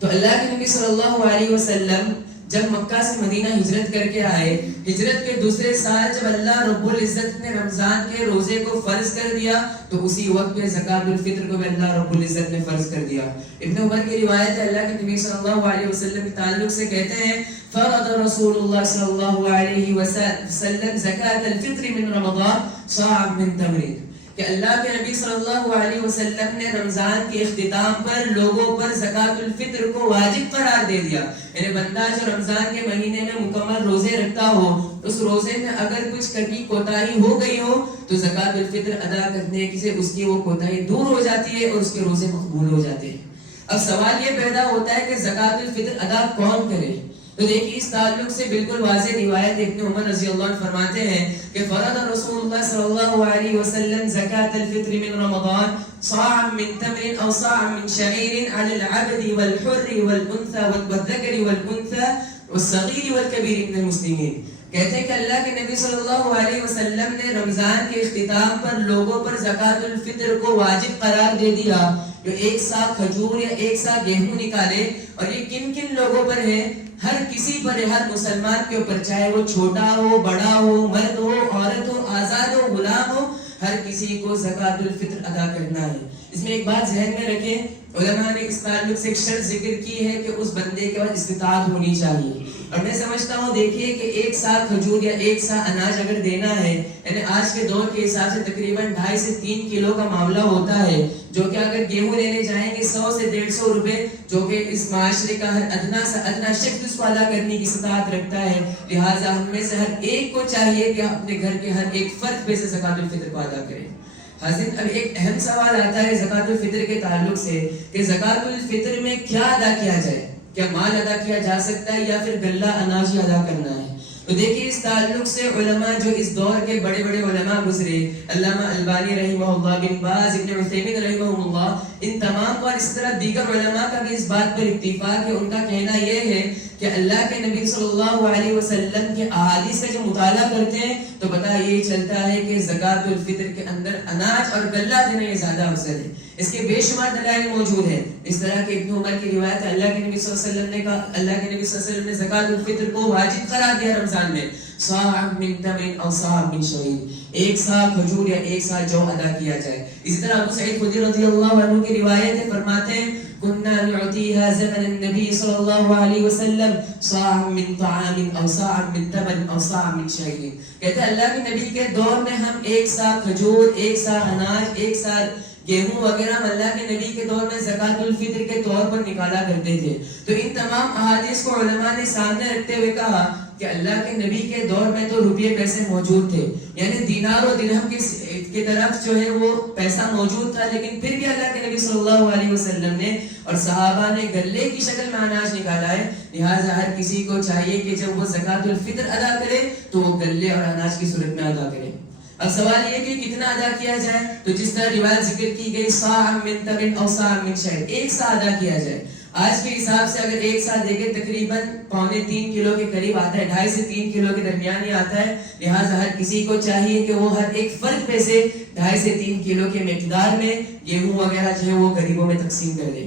تو اللہ کے نبی صلی اللہ علیہ وسلم جب مکہ سے مدینہ ہجرت کر کے آئے، ہجرت کے دوسرے سال جب اللہ رب العزت نے رمضان کے روزے کو فرض کر دیا تو اسی وقت پہ زکوٰۃ الفطر کو بھی اللہ رب العزت نے فرض کر دیا۔ ابن عمر کی روایت ہے، اللہ کے نبی صلی اللہ علیہ وسلم کے تعلق سے کہتے ہیں فرض رسول اللہ صلی اللہ علیہ وسلم زکوٰۃ الفطر من رمضان صاعا من تمر، کہ اللہ کے نبی صلی اللہ علیہ وسلم نے رمضان کے اختتام پر لوگوں پر زکوٰۃ الفطر کو واجب قرار دے دیا۔ یعنی بندہ جو رمضان کے مہینے میں مکمل روزے رکھتا ہو، اس روزے میں اگر کچھ کمی کوتاہی ہو گئی ہو تو زکوٰۃ الفطر ادا کرنے سے اس کی وہ کوتاہی دور ہو جاتی ہے اور اس کے روزے مقبول ہو جاتے ہیں۔ اب سوال یہ پیدا ہوتا ہے کہ زکوٰۃ الفطر ادا کون کرے؟ تو دیکھیے اس تعلق سے بالکل واضح روایت ابن عمر رضی اللہ عنہ فرماتے ہیں کہ فرض رسول اللہ صلی اللہ علیہ وسلم زکاة الفطر من رمضان صاعا من تمر او صاعا من شعير على العبد والحر والانثى والذكر والانثى والصغير والكبير من المسلمين۔ کہتے ہیں کہ اللہ کے نبی صلی اللہ علیہ وسلم نے رمضان کے اختتام پر لوگوں پر زکاة الفطر کو واجب قرار دے دیا، جو ایک سا کھجور یا ایک سا گیہوں نکالے، اور یہ کن کن لوگوں پر ہے؟ ہر کسی پر، ہر مسلمان کے اوپر، چاہے وہ چھوٹا ہو، بڑا ہو، مرد ہو، عورت ہو، آزاد ہو، غلام ہو، ہر کسی کو زکوٰۃ الفطر ادا کرنا ہے۔ اس میں ایک بات ذہن میں رکھیں، علماء نے اس تعلق سے ایک شرط ذکر کی ہے کہ اس بندے کے پاس استطاعت ہونی چاہیے، اور میں سمجھتا ہوں دیکھیے کہ ایک سا کھجور یا ایک سا اناج اگر دینا ہے، یعنی آج کے دور کے حساب سے تقریباً 2.5 سے 3 کلو کا معاملہ ہوتا ہے، جو کہ اگر گیہوں لینے جائیں گے 100 سے 150 روپے، جو کہ اس معاشرے کا ہر ادنا سے ادنا شخص اس کو ادا کرنے کی استطاعت رکھتا ہے، لہٰذا ہم میں سے ہر ایک کو چاہیے کہ اپنے گھر کے ہر ایک فرد پہ سے زکوٰۃ الفطر کو ادا کرے۔ حاضرین، اب ایک اہم سوال آتا ہے زکوٰۃ الفطر کے تعلق سے کہ زکوٰۃ الفطر میں کیا ادا کیا جائے؟ کیا مال ادا کیا جا سکتا ہے یا پھر غلہ اناج ہی ادا کرنا ہے؟ تو دیکھیے اس تعلق سے علماء جو اس دور کے بڑے بڑے علماء گزرے، علامہ البانی رحمہ اللہ، بن باز، ابن عثیمین رحمہ اللہ، ان تمام اور اس طرح دیگر علماء کا بھی اس بات پر اتفاق ہے، ان کا کہنا یہ ہے کہ اللہ کے نبی صلی اللہ علیہ وسلم کے احادیث کا جو مطالعہ کرتے ہیں تو پتہ یہ چلتا ہے کہ زکوٰۃ الفطر کے اندر اناج اور غلہ دینا یہ زیادہ افضل ہے۔ اس کے بے شمار دلائل موجود ہیں، اس طرح کہ ابن عمر کی روایت ہے، اللہ کے نبی صلی اللہ علیہ وسلم نے کہا، اللہ کے نبی صلی اللہ علیہ وسلم نے زکوٰۃ الفطر کو واجب قرار دیا رمضان میں، صاع من تمر او صاع من شعیر، ایک سا کھجور یا ایک سا جو ادا کیا جائے۔ اسی طرح ابو سعید خدری رضی اللہ عنہ کی روایت ہے، فرماتے ہیں كنا نعطيها زمن النبي صلى الله عليه وسلم صاع من طعام او صاع من تمر او صاع من شعير، کہتے ہیں اللہ کے نبی کے دور میں ہم ایک سا کھجور، ایک سا اناج، ایک سا گیہوں وغیرہ اللہ کے نبی کے دور میں زکوٰۃ الفطر کے طور پر نکالا کرتے تھے۔ تو ان تمام احادیث کو علماء نے سامنے رکھتے ہوئے کہا کہ اللہ کے نبی کے دور میں تو روپے پیسے موجود تھے، یعنی دینار و درہم کی طرف جو ہے وہ پیسہ موجود تھا، لیکن پھر بھی اللہ کے نبی صلی اللہ علیہ وسلم نے اور صحابہ نے غلے کی شکل میں اناج نکالا ہے، لہٰذا ہر کسی کو چاہیے کہ جب وہ زکوٰۃ الفطر ادا کرے تو وہ غلے اور اناج کی صورت میں ادا کرے۔ اب سوال یہ کہ کتنا ادا کیا جائے، تو جس طرح روایت ذکر کی گئی صاع من تمر او صاع من شعیر، ایک سا ادا کیا جائے۔ آج کے حساب سے اگر ایک سا دے کے تقریباً 2.25 کلو کے قریب آتا ہے، 2.5 سے 3 کلو کے درمیان ہی آتا ہے، لہٰذا ہر کسی کو چاہیے کہ وہ ہر ایک فرد پہ سے 2.5 سے 3 کلو کے مقدار میں گیہوں وغیرہ جو ہے وہ غریبوں میں تقسیم کر دے۔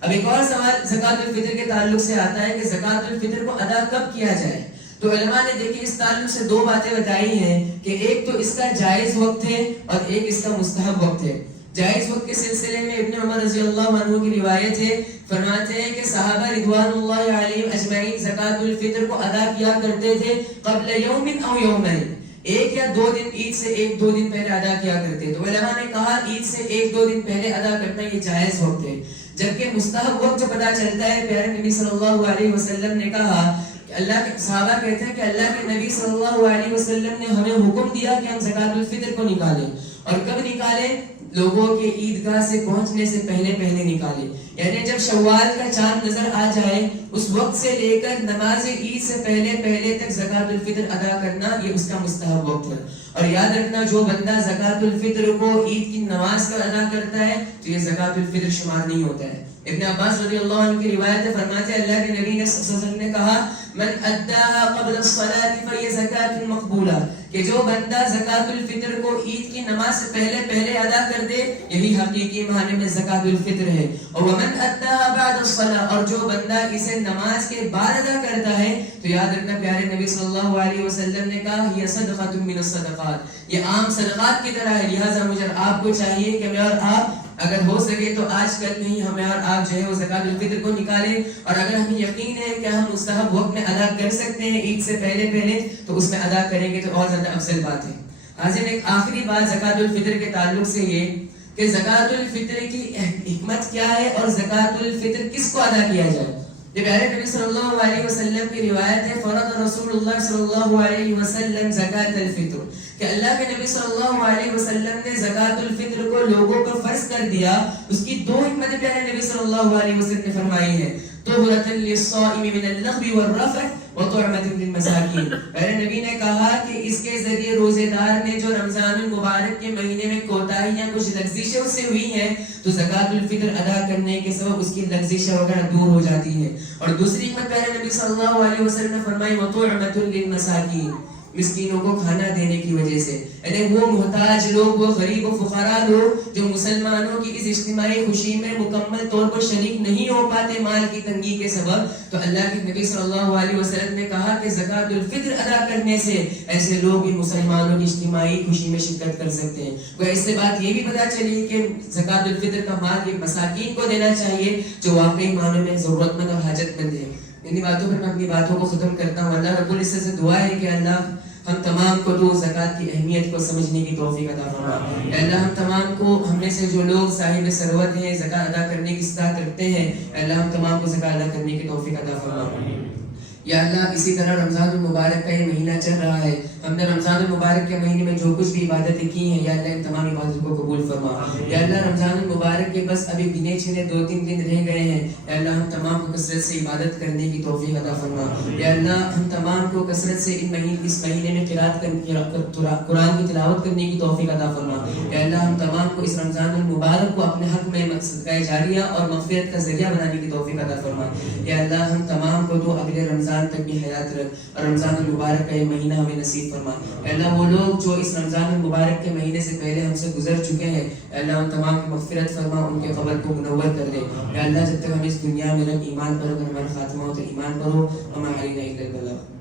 اب ایک اور سوال زکوٰۃ الفطر کے تعلق سے آتا ہے کہ زکوٰۃ الفطر کو ادا کب کیا جائے؟ تو علماء نے دیکھیں اس تعلق سے 2 باتیں بتائی ہیں کہ ایک تو اس کا جائز وقت ہے اور ایک اس کا مستحب وقت ہے۔ جائز وقت کے سلسلے میں ابن عمر رضی اللہ عنہ کی روایت ہے، فرماتے ہیں کہ صحابہ رضوان اللہ علیہم اجمعین زکوٰۃ الفطر کو ادا کیا کرتے تھے قبل یوم او یومین، ایک یا 2 دن، عید سے 1-2 دن پہلے ادا کیا کرتے۔ تو علماء نے کہا عید سے 1-2 دن پہلے ادا کرنا یہ جائز وقت ہے، جبکہ مستحب وقت جو پتہ چلتا ہے، پیارے نبی صلی اللہ علیہ وسلم نے کہا کہ اللہ کے صحابہ کہتے ہیں کہ اللہ کے نبی صلی اللہ علیہ وسلم نے ہمیں حکم دیا کہ ہم زکوٰۃ الفطر کو نکالیں، اور کب نکالیں؟ لوگوں کے عیدگاہ سے پہنچنے سے پہلے پہلے نکالے، یعنی جب شوال کا چاند نظر آ جائے اس وقت سے لے کر نماز عید سے پہلے پہلے تک زکوٰۃ الفطر ادا کرنا یہ اس کا مستحب وقت ہے۔ اور یاد رکھنا جو بندہ زکوٰۃ الفطر کو عید کی نماز کا ادا کرتا ہے تو یہ زکوٰۃ الفطر شمار نہیں ہوتا ہے، ابن عباس رضی اللہ عنہ کی روایت ہے، فرماتے ہیں اللہ کے نبی نے صلی اللہ علیہ وسلم نے کہا من اداها قبل الصلاة فهي زکاۃ مقبولہ، کہ جو بندہ زکوٰۃ الفطر کو عید کی نماز سے پہلے ادا کر دے، یہی حقیقی معنی میں زکوٰۃ الفطر ہے. اور ومن اداها بعد الصلاة، اور جو بندہ اسے نماز کے بعد ادا کرتا ہے تو یاد رکھنا پیارے نبی صلی اللہ علیہ وسلم نے کہا یہ صدقۃ من الصدقات، یہ عام صدقات کی طرح ہے. لہٰذا مجھے آپ کو چاہیے کہ میں اور آپ اگر ہو سکے تو آج کل نہیں ہمیں اور آپ جو ہے وہ زکوٰۃ الفطر کو نکالیں، اور اگر ہمیں یقین ہے کہ ہم مستحب وقت میں ادا کر سکتے ہیں عید سے پہلے تو اس میں ادا کریں گے تو اور زیادہ افضل بات ہے. حاضرین، ایک آخری بات زکوٰۃ الفطر کے تعلق سے یہ کہ زکوٰۃ الفطر کی حکمت کیا ہے اور زکوٰۃ الفطر کس کو ادا کیا جائے. یہ پیارے نبی صلی اللہ علیہ وسلم کی روایت ہے، فرض رسول اللہ صلی اللہ علیہ وسلم زکوٰۃ الفطر، کہ اللہ کے نبی صلی اللہ علیہ وسلم نے زکوٰۃ الفطر کو لوگوں پر فرض کر دیا. اس کی دو حکمتیں پیارے نبی صلی اللہ علیہ وسلم نے فرمائی ہیں، طہرۃ للصائم من اللغو والرفث وطعمۃ للمساکین. پیارے نبی نے کہا کہ اس کے ذریعے روزے دار نے جو رمضان المبارک کے مہینے میں کوتاہیاں کچھ لغزشیں اس سے ہوئی ہیں تو زکوٰۃ الفطر ادا کرنے کے سبب اس کی لغزشیں وغیرہ دور ہو جاتی ہیں. اور دوسری حکمت پیارے نبی صلی اللہ علیہ وسلم نے فرمائی وطعمۃ للمساکین، مسکینوں کو کھانا دینے کی وجہ سے، یعنی وہ محتاج لوگ، وہ غریب و فقراء لوگ جو مسلمانوں کی اس اجتماعی خوشی میں مکمل طور پر شریک نہیں ہو پاتے مال کی تنگی کے سبب، تو اللہ کے نبی صلی اللہ علیہ وسلم نے کہا کہ زکوٰۃ الفطر ادا کرنے سے ایسے لوگ ان مسلمانوں کی اجتماعی خوشی میں شرکت کر سکتے ہیں. تو اس سے بات یہ بھی پتہ چلی کہ زکوٰۃ الفطر کا مال یہ مساکین کو دینا چاہیے جو واقعی معنوں میں ضرورت مند اور حاجت مند ہے. انہی باتوں پر میں اپنی باتوں کو ختم کرتا ہوں. اللہ رب العزت سے دعا ہے کہ اللہ ہم تمام کو تو زکوٰۃ کی اہمیت کو سمجھنے کی توفیق عطا فرما. اے اللہ ہم تمام کو، ہم میں سے جو لوگ صاحب ثروت ہیں، زکوٰۃ ادا کرنے کی استطاعت رکھتے ہیں، اے اللہ ہم تمام کو زکوٰۃ ادا کرنے کی توفیق عطا فرما. یا اللہ اسی طرح رمضان المبارک کا یہ مہینہ چل رہا ہے، ہم نے رمضان المبارک کے مہینے میں جو کچھ بھی عبادتیں کی ہیں یا اللہ ان تمام عبادتوں کو قبول فرما. یا اللہ رمضان المبارک کے بس ابھی گنے چنے 2-3 دن رہ گئے ہیں، یا اللہ ہم تمام کو کثرت سے عبادت کرنے کی توفیق عطا فرما. یا اللہ ہم تمام کو کثرت سے اس مہینے میں قرآن کی تلاوت کرنے کی توفیق عطا فرما. یا اللہ ہم تمام کو اس رمضان المبارک کو اپنے حق میں صدقہ جاریہ اور مغفرت کا ذریعہ بنانے کی توفیق عطا فرما. یا اللہ ہم تمام کو تو اگلے رمضان تک بھی حیات رکھ اور رمضان المبارک کا یہ مہینہ ہمیں نصیب فرما. اے اللہ وہ لوگ جو اس رمضان المبارک کے مہینے سے پہلے ہم سے گزر چکے ہیں، اے اللہ ان تمام کی مغفرت فرما، ان کے قبر کو منور کر دے. اے اللہ جب تک ہم اس دنیا میں رکھ ایمان پر ہو، ہمارا خاتمہ ہو تو ایمان پر ہو. ہمارا